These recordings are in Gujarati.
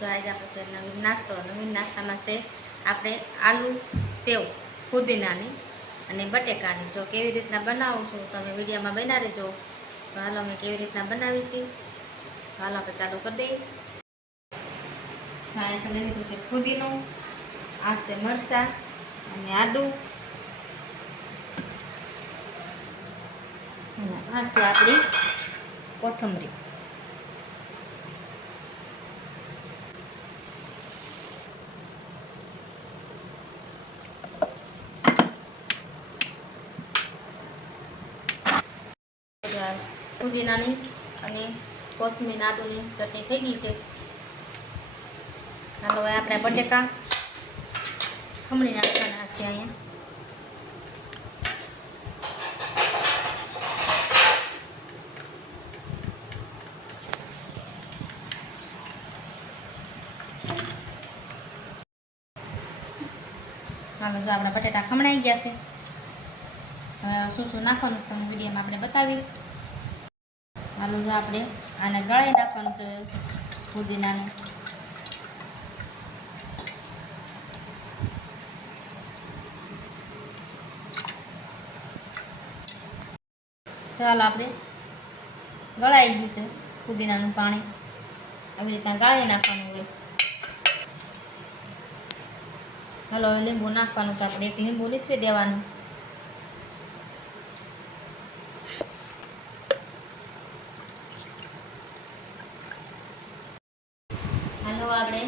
જો આજે આપણે છે નવીન નાસ્તો, નવીન નાસ્તામાં છે આપણે આલુ સેવ ફુદીનાની અને બટેકાની. જો કેવી રીતના બનાવું છું તમે વિડીયોમાં બના રહેજો. તો હાલો અમે કેવી રીતના બનાવીશું, હાલો આપણે ચાલુ કરી દઈએ. અહીંયા લઈ લીધું છે ફુદીનો, આ છે મરચાં અને આદુ, અને આ છે આપણી કોથમરી. ફુદીનાની અને કોથમીર આદુની ચટણી થઈ ગઈ છે. હાલો હવે આપણે બટેકા ખમણી નાખવાના છે અહીંયા. હાલો જો આપણા બટેટા ખમણાઈ ગયા છે. હવે શું શું નાખવાનું છે તમને વિડીયોમાં આપણે બતાવી. હાલો જો આપણે આને ગળાઈ નાખવાનું છે ફુદીનાનું. ચાલો આપણે ગળાઈ ગયું છે ફુદીનાનું પાણી, આવી રીતના ગાળી નાખવાનું હોય. હાલો હવે લીંબુ નાખવાનું છે આપણે, એક લીંબુ નીસવી દેવાનું. હાલો આપણે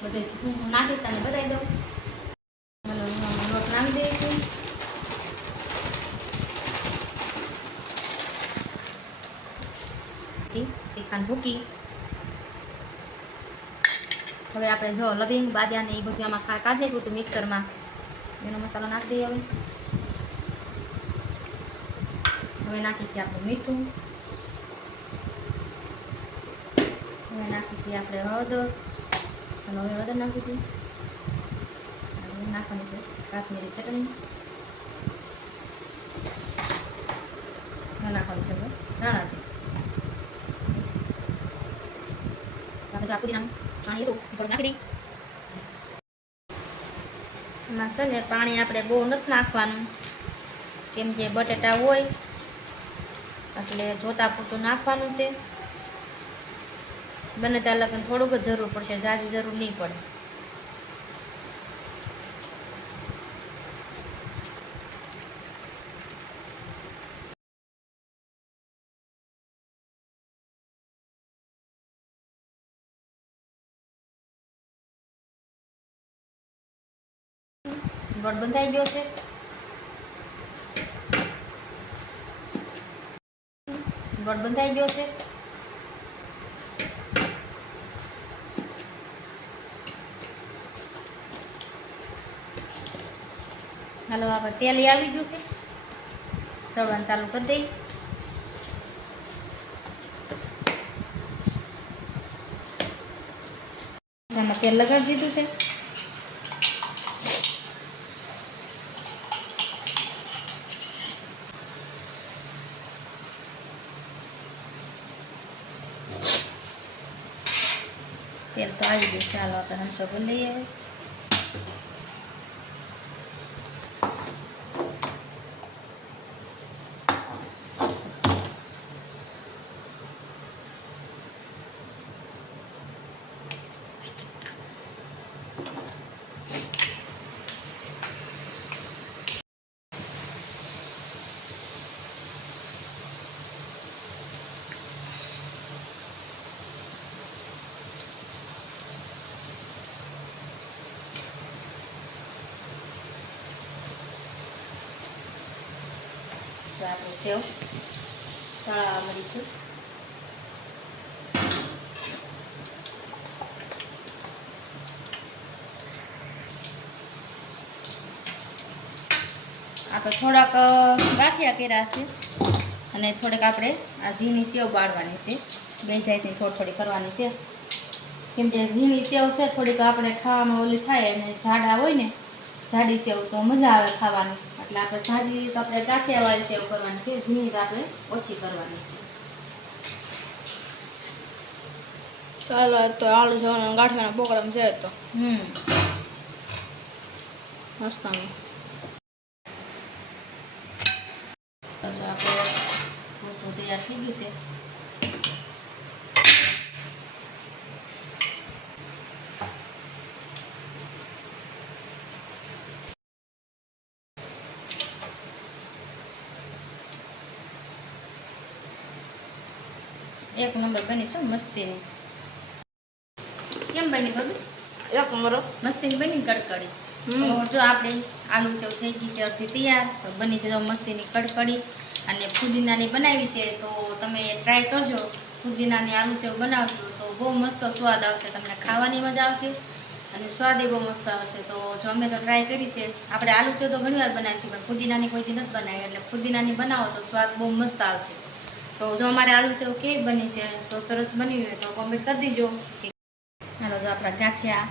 બધું નાખી તમે બતાવી દઉં. હાલો લોટ નાખી દઈશું. તીખાન ભૂકી. હવે આપણે જો લવિંગ બાદિયા ને એ બધું આમાં કાઢી નાખ્યું હતું મિક્સરમાં, એનો મસાલો નાખી દઈએ. હવે નાખીશું આપણે મીઠું, હવે નાખીશું આપણે હળદર, અને હવે હળદર નાખીશું. નાખવાની છે કાશ્મીરી ચટણી, નાખવાનું છે હવે ધાણા છે. આપણે આપી દીધું પાણી હતું ઉપર નાખી દઈ. એમાં છે ને પાણી આપણે બહુ નથી નાખવાનું, કેમ કે બટેટા હોય એટલે જોતા પૂરતું નાખવાનું છે. બને ત્યાં લગન થોડુંક જ જરૂર પડશે, ઝાઝી જરૂર નહીં પડે. લોટ બંધાઈ ગયો છે. લોટ બંધાઈ ગયો છે. હાલો આપણે તેલ આવી ગયું છે, તળવાનું ચાલુ કરી દઈ. એમાં તેલ લગાડી દીધું છે. તેલ તો આવી ગયું. ચાલો આપણે હંચો પણ લઈ આવે. આપણે સેવ તળાવવા મળીશું. આપણે થોડાક ગાંઠિયા કર્યા છે અને થોડીક આપણે આ ઝીણી સેવ બાળવાની છે. બે જાતની થોડી કરવાની છે, કેમ કે ઝીણી સેવ છે થોડીક આપણે ખાવામાં ઓલી થાય, અને જાડા હોય ને જાડી સેવ તો મજા આવે ખાવાની. એટલે આપણે જાડી તો આપણે ગાંઠિયાવાળી સેવ કરવાની છે, ઝીણી તો આપણે ઓછી કરવાની છે. ચાલો આજ તો આલુ સેવનો ગાંઠિયાનો પ્રોગ્રામ છે તો નાસ્તામાં. આપણે વસ્તુ તૈયાર થઈ ગયું છે. એક નંબર બની છે મસ્તીની. કેમ બની ભાભી? એક નંબર મસ્તીની બની કડકડી. તો જો આપણે આલુ સેવ થઈ ગઈ છે અડધી તૈયાર, તો બની છે મસ્તીની કડકડી. અને ફુદીનાની બનાવી છે તો તમે ટ્રાય કરજો. ફુદીનાની આલુ સેવ બનાવજો તો બહુ મસ્ત સ્વાદ આવશે, તમને ખાવાની મજા આવશે અને સ્વાદ એ બહુ મસ્ત આવશે. તો જો અમે તો ટ્રાય કરી છે. આપણે આલુ સેવ તો ઘણી વાર બનાવી છે, પણ ફુદીનાની કોઈથી નથી બનાવી, એટલે ફુદીનાની બનાવો તો સ્વાદ બહુ મસ્ત આવશે. તો જો અમારે આલુ સેવ કેવી બની છે, તો સરસ બની હોય તો કોમેન્ટ કરી દીજો. હાલો, જો આપણા ગાંઠિયા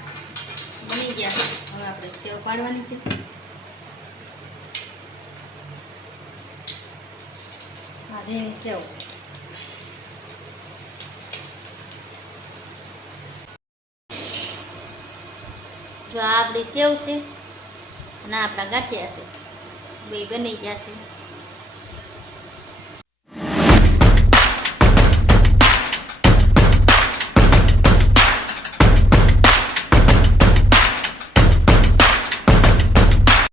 બની ગયા. હવે આપણે સેવ પાડવાની છે. આજે એની સેવ છે. જો આ આપણી સેવ છે અને આપણા ગાંઠિયા છે, બે બની ગયા છે.